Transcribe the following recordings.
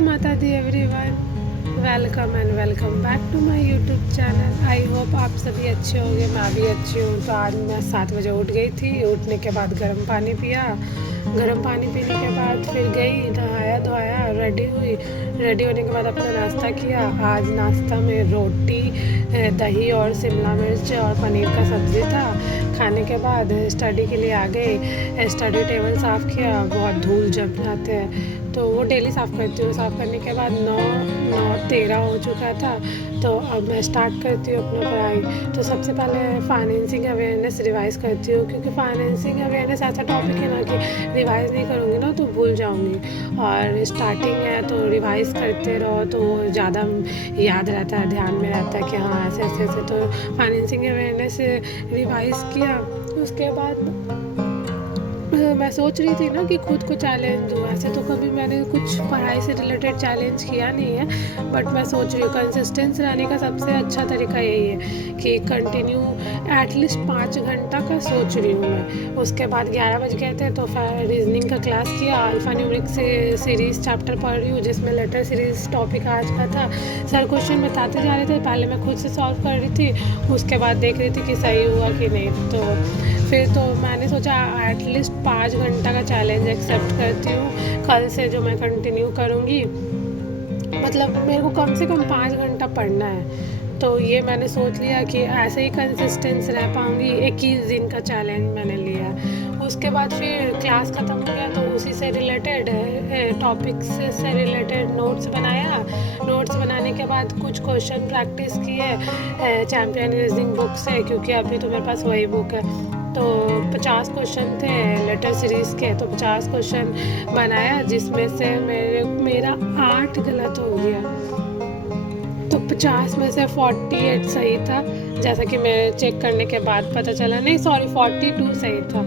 माता दी everyone, welcome and welcome back to my YouTube channel. I hope आप सभी अच्छे होंगे, मैं भी अच्छी हूँ। तो आज मैं 7 बजे उठ गई थी। उठने के बाद गर्म पानी पिया। गर्म पानी पीने के बाद फिर गई, नहाया धोया, रेडी हुई। रेडी होने के बाद अपना नाश्ता किया। आज नाश्ता में रोटी, दही और शिमला मिर्च और पनीर का सब्ज़ी था। खाने के बाद स्टडी के लिए आ गई। स्टडी टेबल साफ़ किया, बहुत धूल जम जाते हैं तो वो डेली साफ़ करती हूँ। साफ़ करने के बाद 9:13 हो चुका था। तो अब मैं स्टार्ट करती हूँ अपना पढ़ाई। तो सबसे पहले फाइनेंसिंग अवेयरनेस रिवाइज़ करती हूँ, क्योंकि फाइनेंसिंग अवेयरनेस ऐसा टॉपिक है ना कि रिवाइज़ नहीं करूँगी ना तो भूल जाऊँगी। और स्टार्टिंग है तो रिवाइज़ करते रहो तो ज़्यादा याद रहता है, ध्यान में रहता है कि हाँ ऐसे ऐसे ऐसे। तो फाइनेंसिंग अवेयरनेस रिवाइज़ किया। उसके बाद मैं सोच रही थी ना कि खुद को चैलेंज दूँ। ऐसे तो कभी मैंने कुछ पढ़ाई से रिलेटेड चैलेंज किया नहीं है, बट मैं सोच रही हूँ कंसिस्टेंस रहने का सबसे अच्छा तरीका यही है कि कंटिन्यू एटलीस्ट 5 घंटा का सोच रही हूँ मैं। उसके बाद 11 बज गए थे तो फिर रीजनिंग का क्लास किया। अल्फ़ा न्यूमेरिक से सीरीज़ चैप्टर पढ़ रही हूँ, जिसमें लेटर सीरीज़ टॉपिक आज का था। सर क्वेश्चन बताते जा रहे थे, पहले मैं खुद से सॉल्व कर रही थी, उसके बाद देख रही थी कि सही हुआ कि नहीं। तो फिर तो मैंने सोचा एटलीस्ट 5 घंटा का चैलेंज एक्सेप्ट करती हूँ। कल से जो मैं कंटिन्यू करूँगी, मतलब मेरे को कम से कम 5 घंटा पढ़ना है। तो ये मैंने सोच लिया कि ऐसे ही कंसिस्टेंस रह पाऊँगी। 21 दिन का चैलेंज मैंने लिया। उसके बाद फिर क्लास ख़त्म हो गया तो उसी से रिलेटेड टॉपिक्स से रिलेटेड नोट्स बनाया। नोट्स बनाने के बाद कुछ क्वेश्चन प्रैक्टिस किए चैम्पियन रीजनिंग बुक से, क्योंकि अभी तो मेरे पास वही बुक है। तो 50 क्वेश्चन थे लेटर सीरीज़ के, तो 50 क्वेश्चन बनाया, जिसमें से मेरा 8 गलत हो गया। तो 50 में से 48 सही था, जैसा कि मैं चेक करने के बाद पता चला। नहीं सॉरी, 42 सही था।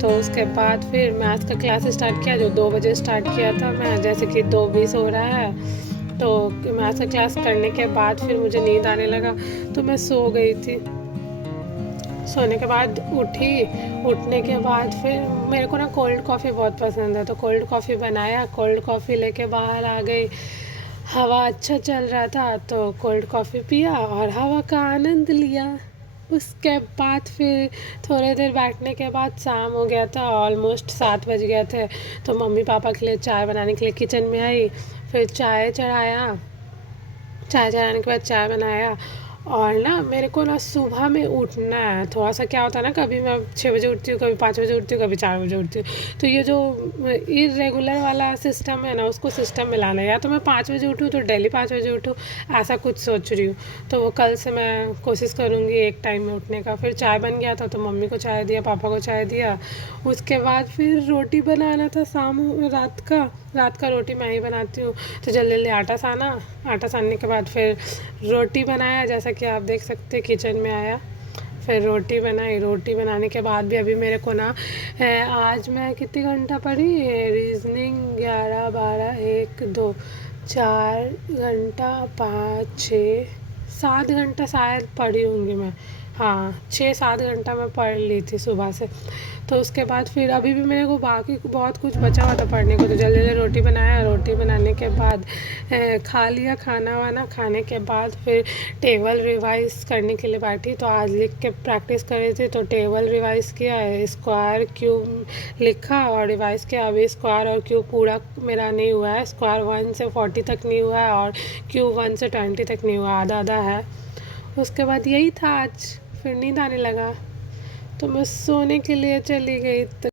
तो उसके बाद फिर मैथ्स का क्लास स्टार्ट किया, जो 2 बजे स्टार्ट किया था मैं, जैसे कि 2:20 हो रहा है। तो मैथ्स का क्लास करने के बाद फिर मुझे नींद आने लगा तो मैं सो गई थी। सोने के बाद उठने के बाद फिर मेरे को ना कोल्ड कॉफ़ी बहुत पसंद है, तो कोल्ड कॉफ़ी बनाया। कोल्ड कॉफ़ी लेके बाहर आ गई। हवा अच्छा चल रहा था तो कोल्ड कॉफ़ी पिया और हवा का आनंद लिया। उसके बाद फिर थोड़ी देर बैठने के बाद शाम हो गया था, ऑलमोस्ट 7 बज गए थे। तो मम्मी पापा के लिए चाय बनाने के लिए किचन में आई। फिर चाय चढ़ाया। चाय चढ़ाने के बाद चाय बनाया। और ना मेरे को ना सुबह में उठना है। थोड़ा सा क्या होता है ना, कभी मैं 6 बजे उठती हूँ, कभी 5 बजे उठती हूँ, कभी 4 बजे उठती हूँ। तो ये जो इरेगुलर वाला सिस्टम है ना, उसको सिस्टम में लाना है। या तो मैं 5 बजे उठूँ तो डेली 5 बजे उठूँ, ऐसा कुछ सोच रही हूँ। तो वो कल से मैं कोशिश करूँगी एक टाइम में उठने का। फिर चाय बन गया था तो मम्मी को चाय दिया, पापा को चाय दिया। उसके बाद फिर रोटी बनाना था रात का रोटी मैं ही बनाती हूँ, तो जल्दी जल्दी आटा सानने के बाद फिर रोटी बनाया, जैसा कि आप देख सकते किचन में आया। फिर रोटी बनाई। रोटी बनाने के बाद भी अभी मेरे को ना आज मैं कितने घंटा पढ़ी, रीजनिंग 11 12 1 2 4 घंटा, 5 6 7 घंटा शायद पढ़ी होंगी मैं। हाँ 6-7 घंटा मैं पढ़ ली थी सुबह से। तो उसके बाद फिर अभी भी मेरे को बाकी बहुत कुछ बचा हुआ था पढ़ने को, तो जल्दी जल्दी रोटी बनाया। रोटी बनाने के बाद खा लिया खाना वाना। खाने के बाद फिर टेबल रिवाइज़ करने के लिए बैठी। तो आज लिख के प्रैक्टिस कर रही थी, तो टेबल रिवाइज़ किया, स्क्वायर क्यूब लिखा और रिवाइज़ किया। अभी स्क्वायर और क्यूब पूरा मेरा नहीं हुआ है। स्क्वायर 1 से 40 तक नहीं हुआ है और क्यूब 1 से 20 तक नहीं हुआ, आधा आधा है। उसके बाद यही था आज। फिर नींद आने लगा तो मैं सोने के लिए चली गई। तो